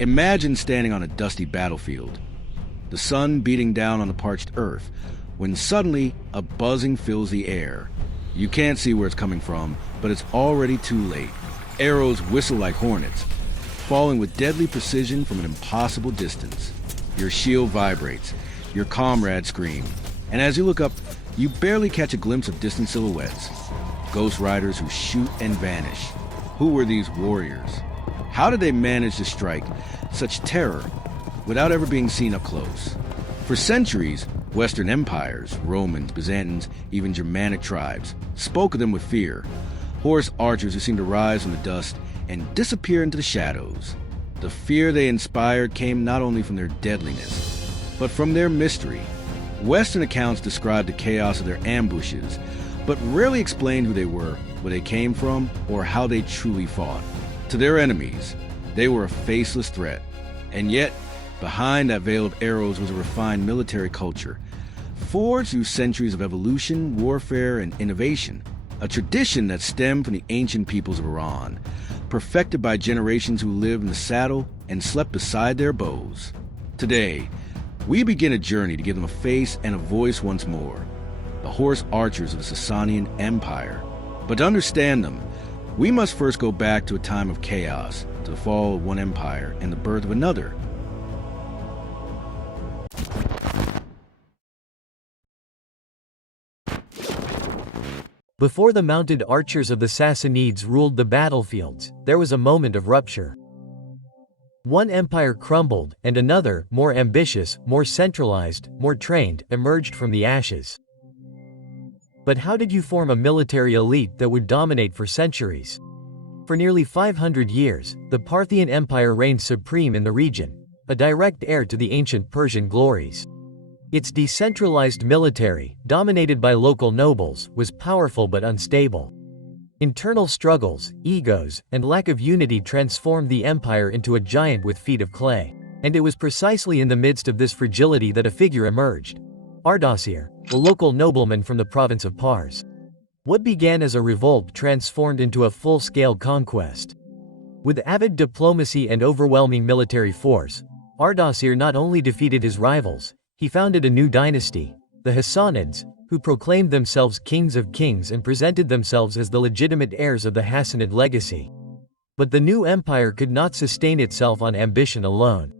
Imagine standing on a dusty battlefield, the sun beating down on the parched earth, when suddenly a buzzing fills the air. You can't see where it's coming from, but it's already too late. Arrows whistle like hornets, falling with deadly precision from an impossible distance. Your shield vibrates, your comrades scream, and as you look up, you barely catch a glimpse of distant silhouettes. Ghost riders who shoot and vanish. Who were these warriors? How did they manage to strike such terror without ever being seen up close? For centuries, Western empires, Romans, Byzantines, even Germanic tribes, spoke of them with fear. Horse archers who seemed to rise from the dust and disappear into the shadows. The fear they inspired came not only from their deadliness, but from their mystery. Western accounts described the chaos of their ambushes, but rarely explained who they were, where they came from, or how they truly fought. To their enemies, they were a faceless threat. And yet, behind that veil of arrows was a refined military culture, forged through centuries of evolution, warfare, and innovation. A tradition that stemmed from the ancient peoples of Iran, perfected by generations who lived in the saddle and slept beside their bows. Today, we begin a journey to give them a face and a voice once more. The horse archers of the Sasanian Empire. But to understand them, we must first go back to a time of chaos, to the fall of one empire and the birth of another. Before the mounted archers of the Sassanids ruled the battlefields, there was a moment of rupture. One empire crumbled, and another, more ambitious, more centralized, more trained, emerged from the ashes. But how did you form a military elite that would dominate for centuries? For nearly 500 years, the Parthian Empire reigned supreme in the region, a direct heir to the ancient Persian glories. Its decentralized military, dominated by local nobles, was powerful but unstable. Internal struggles, egos, and lack of unity transformed the empire into a giant with feet of clay. And it was precisely in the midst of this fragility that a figure emerged. Ardashir, a local nobleman from the province of Pars. What began as a revolt transformed into a full-scale conquest. With avid diplomacy and overwhelming military force, Ardashir not only defeated his rivals, he founded a new dynasty, the Sassanids, who proclaimed themselves kings of kings and presented themselves as the legitimate heirs of the Sassanid legacy. But the new empire could not sustain itself on ambition alone.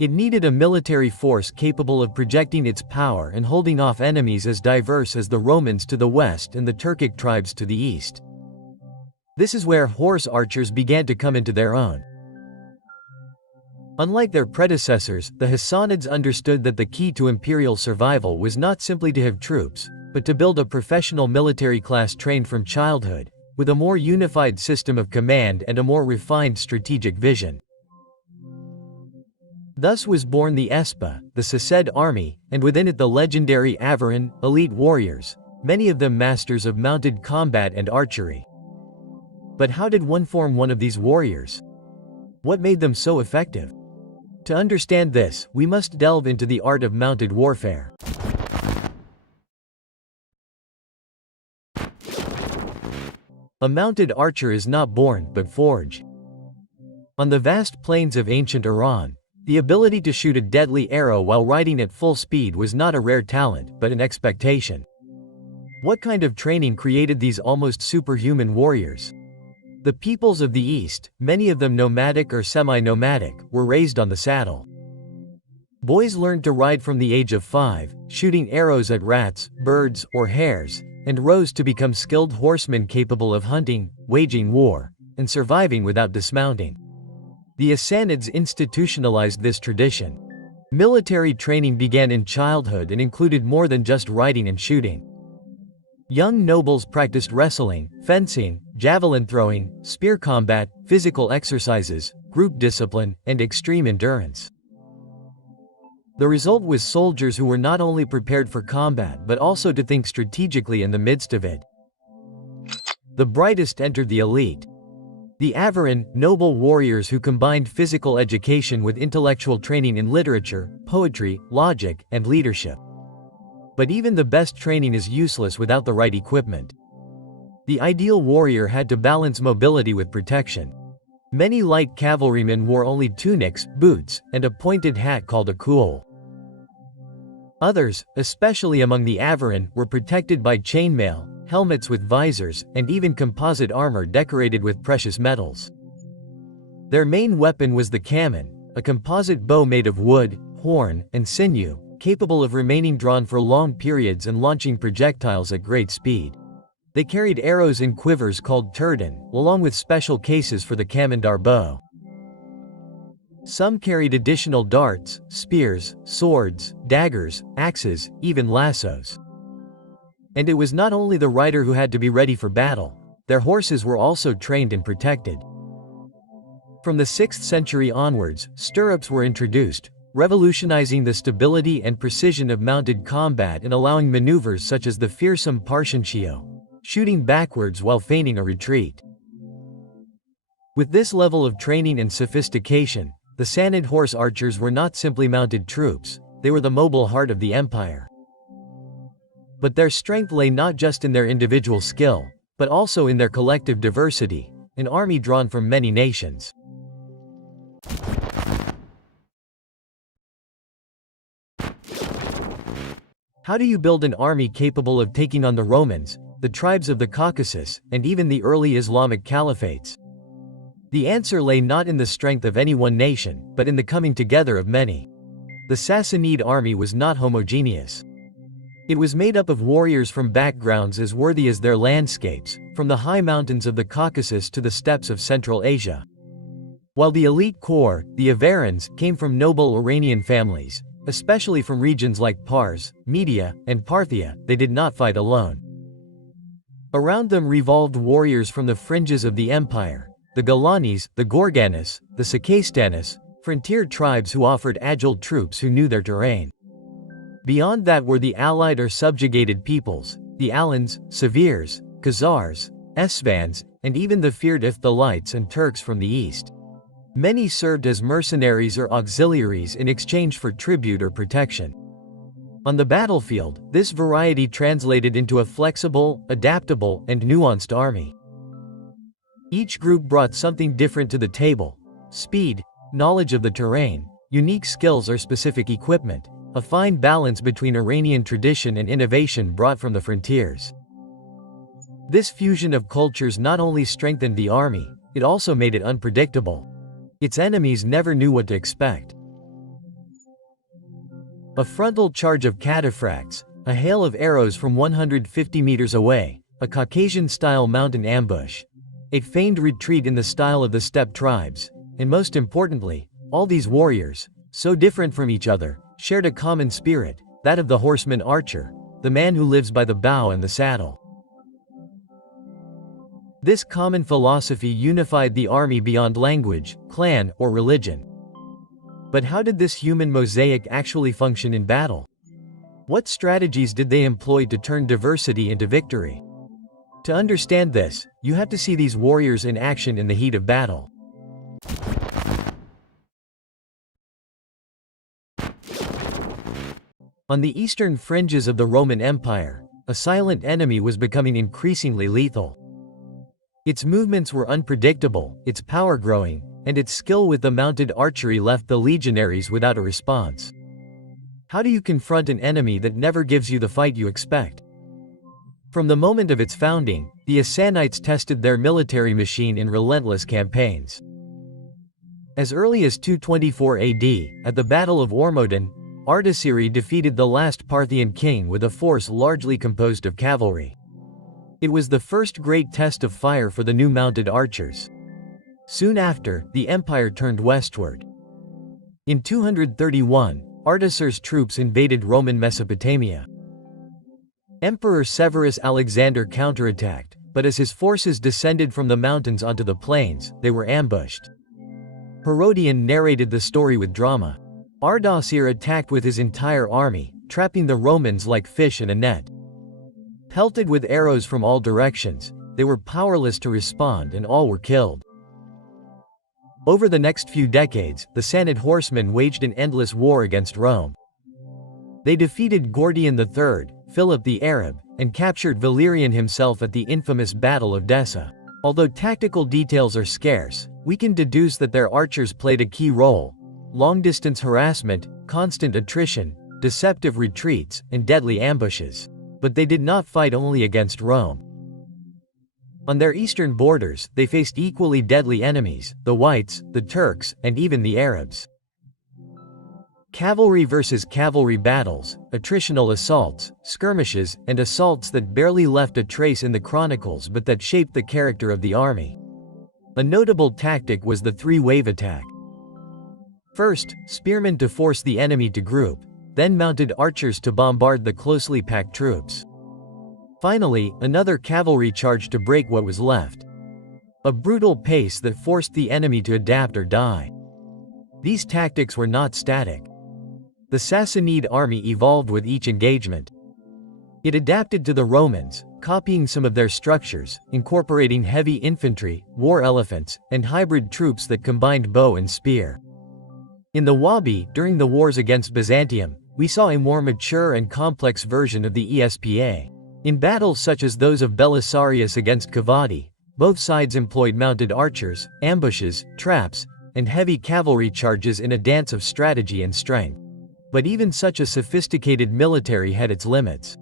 It needed a military force capable of projecting its power and holding off enemies as diverse as the Romans to the west and the Turkic tribes to the east. This is where horse archers began to come into their own. Unlike their predecessors, the Sassanids understood that the key to imperial survival was not simply to have troops, but to build a professional military class trained from childhood, with a more unified system of command and a more refined strategic vision. Thus was born the Espa, the Sassanid army, and within it the legendary Avaran, elite warriors, many of them masters of mounted combat and archery. But how did one form one of these warriors? What made them so effective? To understand this, we must delve into the art of mounted warfare. A mounted archer is not born but forged. On the vast plains of ancient Iran, the ability to shoot a deadly arrow while riding at full speed was not a rare talent, but an expectation. What kind of training created these almost superhuman warriors? The peoples of the East, many of them nomadic or semi-nomadic, were raised on the saddle. Boys learned to ride from the age of 5, shooting arrows at rats, birds, or hares, and rose to become skilled horsemen capable of hunting, waging war, and surviving without dismounting. The Sassanids institutionalized this tradition. Military training began in childhood and included more than just riding and shooting. Young nobles practiced wrestling, fencing, javelin throwing, spear combat, physical exercises, group discipline, and extreme endurance. The result was soldiers who were not only prepared for combat but also to think strategically in the midst of it. The brightest entered the elite. The Avaran, noble warriors who combined physical education with intellectual training in literature, poetry, logic, and leadership. But even the best training is useless without the right equipment. The ideal warrior had to balance mobility with protection. Many light cavalrymen wore only tunics, boots, and a pointed hat called a kuol. Others, especially among the Avaran, were protected by chainmail, helmets with visors, and even composite armor decorated with precious metals. Their main weapon was the kaman, a composite bow made of wood, horn, and sinew, capable of remaining drawn for long periods and launching projectiles at great speed. They carried arrows in quivers called turdan, along with special cases for the kamandar bow. Some carried additional darts, spears, swords, daggers, axes, even lassos. And it was not only the rider who had to be ready for battle, their horses were also trained and protected. From the 6th century onwards, stirrups were introduced, revolutionizing the stability and precision of mounted combat and allowing maneuvers such as the fearsome parshunshio, shooting backwards while feigning a retreat. With this level of training and sophistication, the Sassanid horse archers were not simply mounted troops, they were the mobile heart of the empire. But their strength lay not just in their individual skill, but also in their collective diversity, an army drawn from many nations. How do you build an army capable of taking on the Romans, the tribes of the Caucasus, and even the early Islamic caliphates? The answer lay not in the strength of any one nation, but in the coming together of many. The Sassanid army was not homogeneous. It was made up of warriors from backgrounds as worthy as their landscapes, from the high mountains of the Caucasus to the steppes of Central Asia. While the elite corps, the Avarans, came from noble Iranian families, especially from regions like Pars, Media, and Parthia, they did not fight alone. Around them revolved warriors from the fringes of the empire, the Galanis, the Gorganas, the Sakastanis, frontier tribes who offered agile troops who knew their terrain. Beyond that were the allied or subjugated peoples, the Alans, Seviers, Khazars, Esvans, and even the feared Ithalites and Turks from the east. Many served as mercenaries or auxiliaries in exchange for tribute or protection. On the battlefield, this variety translated into a flexible, adaptable, and nuanced army. Each group brought something different to the table: speed, knowledge of the terrain, unique skills or specific equipment, a fine balance between Iranian tradition and innovation brought from the frontiers. This fusion of cultures not only strengthened the army, it also made it unpredictable. Its enemies never knew what to expect. A frontal charge of cataphracts, a hail of arrows from 150 meters away, a Caucasian-style mountain ambush, a feigned retreat in the style of the steppe tribes, and most importantly, all these warriors, so different from each other, shared a common spirit, that of the horseman archer, the man who lives by the bow and the saddle. This common philosophy unified the army beyond language, clan, or religion. But how did this human mosaic actually function in battle? What strategies did they employ to turn diversity into victory? To understand this, you have to see these warriors in action in the heat of battle. On the eastern fringes of the Roman Empire, a silent enemy was becoming increasingly lethal. Its movements were unpredictable, its power growing, and its skill with the mounted archery left the legionaries without a response. How do you confront an enemy that never gives you the fight you expect? From the moment of its founding, the Sassanids tested their military machine in relentless campaigns. As early as 224 AD, at the Battle of Ormodon, Ardashiri defeated the last Parthian king with a force largely composed of cavalry. It was the first great test of fire for the new mounted archers. Soon after, the empire turned westward. In 231, Ardashir's troops invaded Roman Mesopotamia. Emperor Severus Alexander counterattacked, but as his forces descended from the mountains onto the plains, they were ambushed. Herodian narrated the story with drama. Ardashir attacked with his entire army, trapping the Romans like fish in a net. Pelted with arrows from all directions, they were powerless to respond and all were killed. Over the next few decades, the Sassanid horsemen waged an endless war against Rome. They defeated Gordian III, Philip the Arab, and captured Valerian himself at the infamous Battle of Dessa. Although tactical details are scarce, We can deduce that their archers played a key role: long-distance harassment, constant attrition, deceptive retreats, and deadly ambushes. But they did not fight only against Rome. On their eastern borders, they faced equally deadly enemies: the whites, the Turks, and even the Arabs. Cavalry versus cavalry battles, attritional assaults, skirmishes, and assaults that barely left a trace in the chronicles but that shaped the character of the army. A notable tactic was the three-wave attack. First, spearmen to force the enemy to group, then mounted archers to bombard the closely packed troops. Finally, another cavalry charge to break what was left. A brutal pace that forced the enemy to adapt or die. These tactics were not static. The Sassanid army evolved with each engagement. It adapted to the Romans, copying some of their structures, incorporating heavy infantry, war elephants, and hybrid troops that combined bow and spear. In the Wabi, during the wars against Byzantium, we saw a more mature and complex version of the ESPA. In battles such as those of Belisarius against Cavati, both sides employed mounted archers, ambushes, traps, and heavy cavalry charges in a dance of strategy and strength. But even such a sophisticated military had its limits.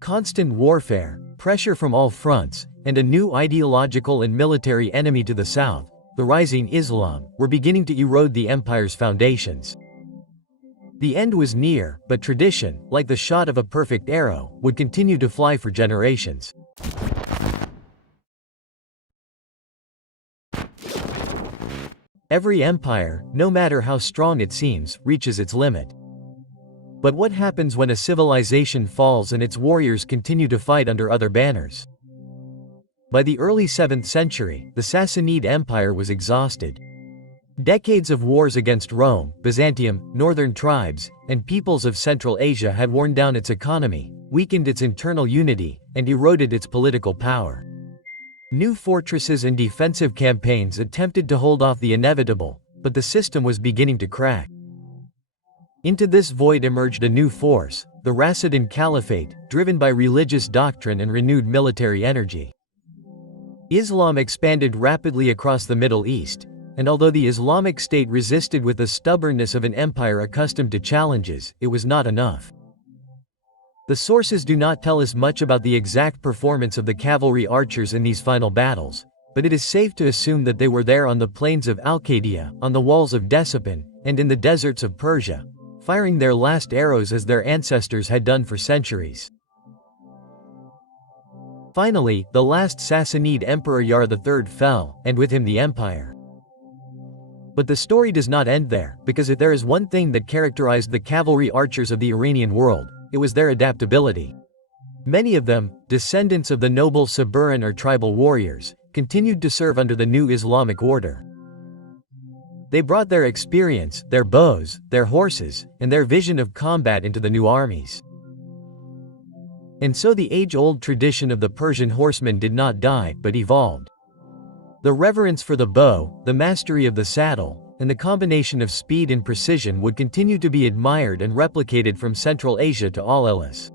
Constant warfare, pressure from all fronts, and a new ideological and military enemy to the south, the rising Islam, were beginning to erode the empire's foundations. The end was near, but tradition, like the shot of a perfect arrow, would continue to fly for generations. Every empire, no matter how strong it seems, reaches its limit. But what happens when a civilization falls and its warriors continue to fight under other banners? By the early 7th century, the Sassanid Empire was exhausted. Decades of wars against Rome, Byzantium, northern tribes, and peoples of Central Asia had worn down its economy, weakened its internal unity, and eroded its political power. New fortresses and defensive campaigns attempted to hold off the inevitable, but the system was beginning to crack. Into this void emerged a new force, the Rashidun Caliphate, driven by religious doctrine and renewed military energy. Islam expanded rapidly across the Middle East, and although the Islamic State resisted with the stubbornness of an empire accustomed to challenges, it was not enough. The sources do not tell us much about the exact performance of the cavalry archers in these final battles, but it is safe to assume that they were there on the plains of Al-Qadiyah, on the walls of Decepan, and in the deserts of Persia, firing their last arrows as their ancestors had done for centuries. Finally, the last Sassanid emperor Yar III fell, and with him the empire. But the story does not end there, because if there is one thing that characterized the cavalry archers of the Iranian world, it was their adaptability. Many of them, descendants of the noble Saburan or tribal warriors, continued to serve under the new Islamic order. They brought their experience, their bows, their horses, and their vision of combat into the new armies. And so the age-old tradition of the Persian horseman did not die, but evolved. The reverence for the bow, the mastery of the saddle, and the combination of speed and precision would continue to be admired and replicated from Central Asia to Al-Elis.